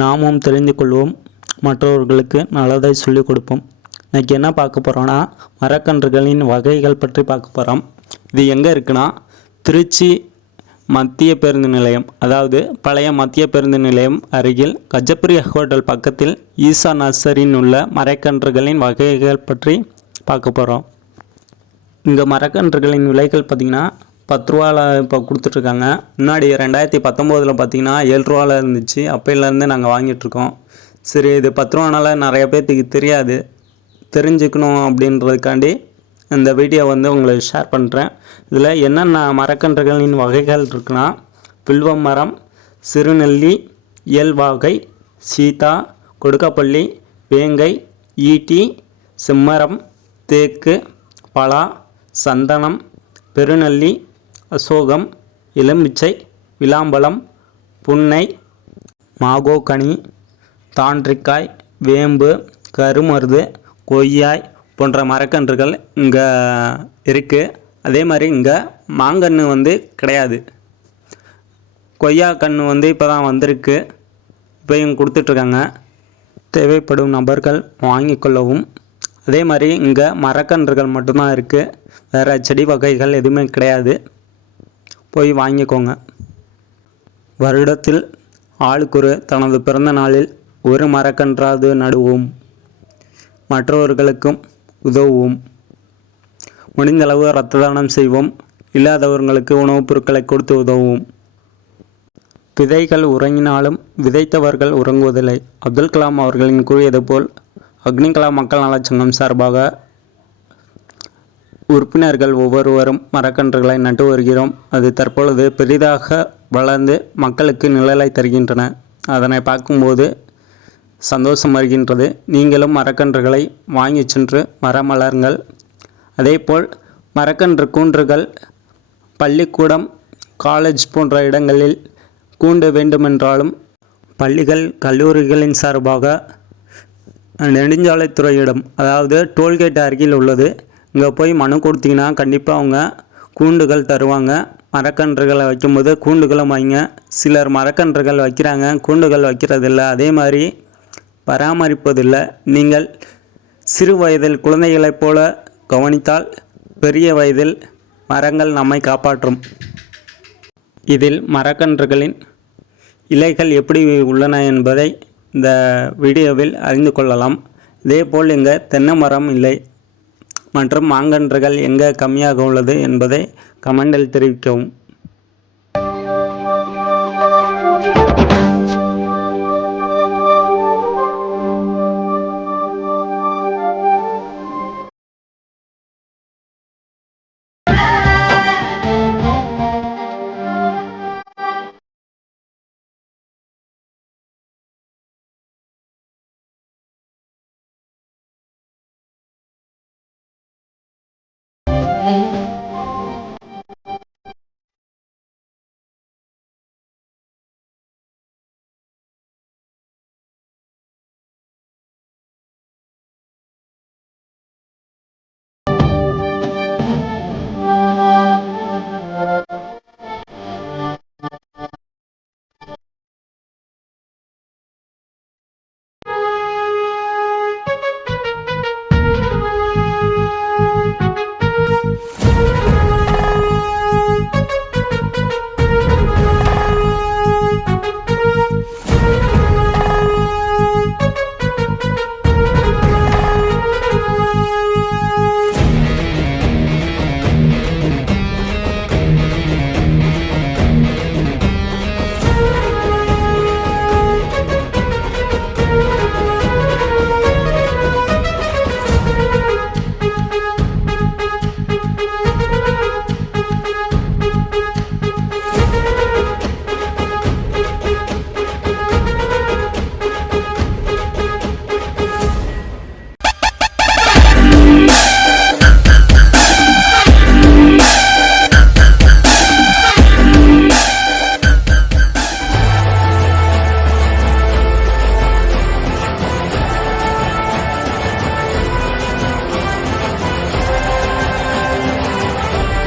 நாமும் தெரிந்து கொள்வோம், மற்றவர்களுக்கு நல்லதை சொல்லிக் கொடுப்போம். இன்றைக்கி என்ன பார்க்க போகிறோன்னா, மரக்கன்றுகளின் வகைகள் பற்றி பார்க்க போகிறோம். இது எங்கே இருக்குன்னா, திருச்சி மத்திய பேருந்து நிலையம், அதாவது பழைய மத்திய பேருந்து நிலையம் அருகில் கஜப்பிரியா ஹோட்டல் பக்கத்தில் ஈசா நர்சரின்னு உள்ள மரக்கன்றுகளின் வகைகள் பற்றி பார்க்க போகிறோம். இங்கே மரக்கன்றுகளின் விலைகள் பார்த்திங்கன்னா 10 ரூபாவில் இப்போ கொடுத்துட்ருக்காங்க. முன்னாடி 2019 பார்த்திங்கன்னா 7 ரூபாவில் இருந்துச்சு. அப்போலேருந்து நாங்கள் வாங்கிட்டுருக்கோம். சரி, இது 10 ரூபானால நிறைய பேர்த்துக்கு தெரியாது, தெரிஞ்சுக்கணும் அப்படின்றதுக்காண்டி இந்த வீடியோ உங்களுக்கு ஷேர் பண்ணுறேன். இதில் என்னென்ன மரக்கன்றுகளின் வகைகள் இருக்குன்னா, வில்வ மரம், சிறுநெல்லி, இயல்வாகை, சீதா, கொடுக்காப்பள்ளி, வேங்கை, ஈட்டி, செம்மரம், தேக்கு, பலா, சந்தனம், பெருநெல்லி, அசோகம், எலுமிச்சை, விளாம்பழம், புன்னை, மாகோகனி, தாண்டிக்காய், வேம்பு, கருமருது, கொய்யாய் போன்ற மரக்கன்றுகள் இங்கே இருக்குது. அதே மாதிரி இங்கே மாங்கன்று கிடையாது. கொய்யா கன்று இப்போ தான் வந்திருக்கு. இப்போயும் கொடுத்துட்ருக்காங்க. தேவைப்படும் நபர்கள் வாங்கிக்கொள்ளவும். அதே மாதிரி இங்கே மரக்கன்றுகள் மட்டும்தான் இருக்குது. வேறு செடி வகைகள் எதுவுமே கிடையாது. போய் வாங்கிக்கோங்க. வருடத்தில் ஆளுக்கொரு தனது பிறந்த நாளில் ஒரு மரக்கன்றாவது நடுவோம். மற்றவர்களுக்கும் உதவுவோம். முடிந்தளவு இரத்த தானம் செய்வோம். இல்லாதவர்களுக்கு உணவுப் பொருட்களை கொடுத்து உதவுவோம். விதைகள் உறங்கினாலும் விதைத்தவர்கள் உறங்குவதில்லை. அப்துல் கலாம் அவர்களின் கூறியது போல் அக்னிகலா மக்கள் நலச்சங்கம் சார்பாக உறுப்பினர்கள் ஒவ்வொருவரும் மரக்கன்றுகளை நட்டு வருகிறோம். அது தற்பொழுது பெரிதாக வளர்ந்து மக்களுக்கு நிழலை தருகின்றன. அதனை பார்க்கும்போது சந்தோஷம் வருகின்றது. நீங்களும் மரக்கன்றுகளை வாங்கி சென்று மரம் வளருங்கள். அதேபோல் மரக்கன்று கூன்றுகள் பள்ளிக்கூடம், காலேஜ் போன்ற இடங்களில் கூண்டு வேண்டுமென்றாலும் பள்ளிகள், கல்லூரிகளின் சார்பாக நெடுஞ்சாலைத்துறையிடம், அதாவது டோல்கேட் அருகில் உள்ளது, இங்கே போய் மனு கொடுத்தீங்கன்னா கண்டிப்பாக அவங்க கூண்டுகள் தருவாங்க. மரக்கன்றுகளை வைக்கும்போது கூண்டுகளும் வைங்க. சிலர் மரக்கன்றுகள் வைக்கிறாங்க, கூண்டுகள் வைக்கிறதில்ல, அதே மாதிரி பராமரிப்பதில்லை. நீங்கள் சிறு வயதில் குழந்தைகளைப் போல கவனித்தால் பெரிய வயதில் மரங்கள் நம்மை காப்பாற்றும். இதில் மரக்கன்றுகளின் இலைகள் எப்படி உள்ளன என்பதை இந்த வீடியோவில் அறிந்து கொள்ளலாம். இதேபோல் இங்கே தென்னை மரம் இல்லை மற்றும் மாங்கன்றுகள் எங்கே கம்மியாக உள்ளது என்பதை கமெண்டில் தெரிவிக்கவும்.